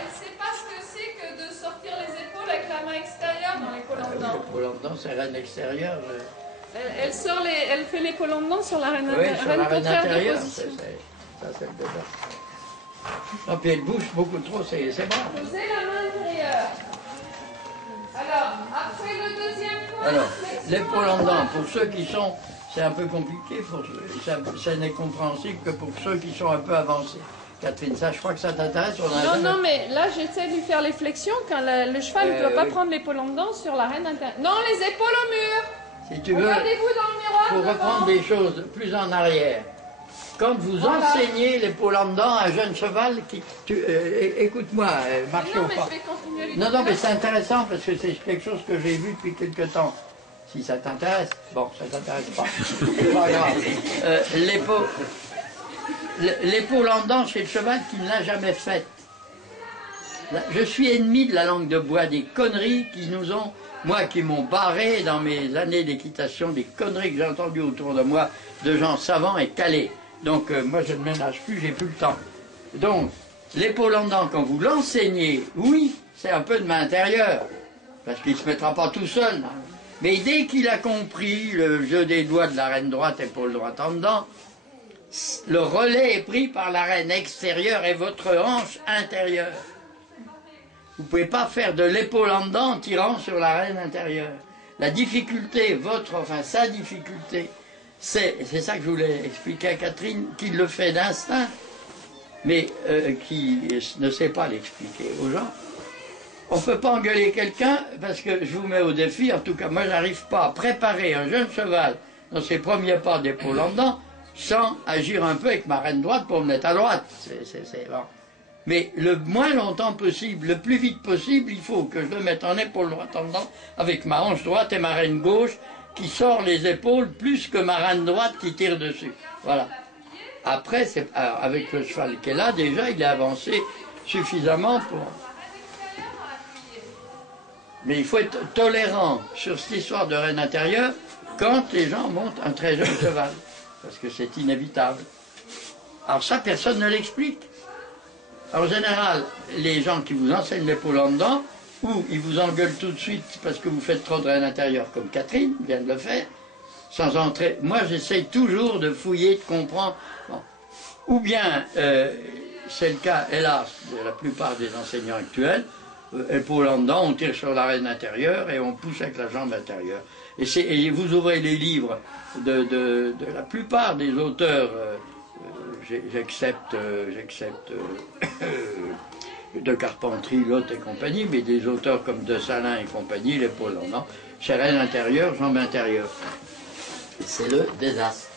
elle ne sait pas ce que c'est que de sortir les épaules avec la main extérieure dans l'épaule en dedans. L'épaule en dedans, c'est reine extérieure. Elle fait l'épaule en dedans sur la reine Oui, sur la reine intérieure. position. Ça, c'est le dedans. Non, puis elle bouge beaucoup trop, c'est bon. Posez la main intérieure. Alors, après le deuxième point. Alors, l'épaule en dedans, pour ceux qui sont, c'est un peu compliqué, ça n'est compréhensible que pour ceux qui sont un peu avancés. Catherine, ça, je crois que ça t'intéresse. Non, mais là, j'essaie de lui faire les flexions quand le cheval ne doit pas prendre l'épaule en dedans sur la reine intérieure. Non, les épaules au mur. Si tu veux, regardez-vous dans le miroir. pour reprendre des choses plus en arrière, quand vous enseignez l'épaule en dedans à un jeune cheval, écoute-moi, marche au pas. Je vais continuer. Non, mais c'est intéressant parce que c'est quelque chose que j'ai vu depuis quelque temps. Si ça t'intéresse, bon, ça t'intéresse pas. C'est pas grave. L'épaule en dedans chez le cheval qui ne l'a jamais faite. Je suis ennemi de la langue de bois, des conneries qui nous ont, moi qui m'ont barré dans mes années d'équitation, des conneries que j'ai entendues autour de moi, de gens savants et calés. Donc moi je ne ménage plus, j'ai plus le temps. Donc l'épaule en dedans, quand vous l'enseignez, oui, c'est un peu de main intérieure, parce qu'il ne se mettra pas tout seul. Hein. Mais dès qu'il a compris le jeu des doigts de la reine droite, épaule droite en dedans, le relais est pris par la reine extérieure et votre hanche intérieure. Vous ne pouvez pas faire de l'épaule en dedans en tirant sur la reine intérieure. La difficulté, sa difficulté, c'est ça que je voulais expliquer à Catherine, qui le fait d'instinct, mais qui ne sait pas l'expliquer aux gens. On ne peut pas engueuler quelqu'un, parce que je vous mets au défi, en tout cas moi j'arrive pas à préparer un jeune cheval dans ses premiers pas d'épaule en dedans, sans agir un peu avec ma reine droite pour me mettre à droite. C'est bon. Mais le moins longtemps possible, le plus vite possible, il faut que je le mette en épaule droite en dedans, avec ma hanche droite et ma reine gauche, qui sort les épaules plus que ma reine droite qui tire dessus. Voilà. Après, avec le cheval qui est là, déjà, il est avancé suffisamment pour... Mais il faut être tolérant sur cette histoire de reine intérieure quand les gens montent un très jeune cheval. Parce que c'est inévitable. Alors ça, personne ne l'explique. En général, les gens qui vous enseignent l'épaule en dedans, ou ils vous engueulent tout de suite parce que vous faites trop de reine intérieure, comme Catherine vient de le faire, sans entrer. Moi, j'essaye toujours de fouiller, de comprendre. Bon. Ou bien, c'est le cas, hélas, de la plupart des enseignants actuels, épaule en dedans, on tire sur la reine intérieure et on pousse avec la jambe intérieure. Et vous ouvrez les livres de la plupart des auteurs, j'accepte de Carpentry, Lot et compagnie, mais des auteurs comme de Salin et compagnie, l'épaule en dedans, c'est reine intérieure, jambe intérieure. C'est le désastre.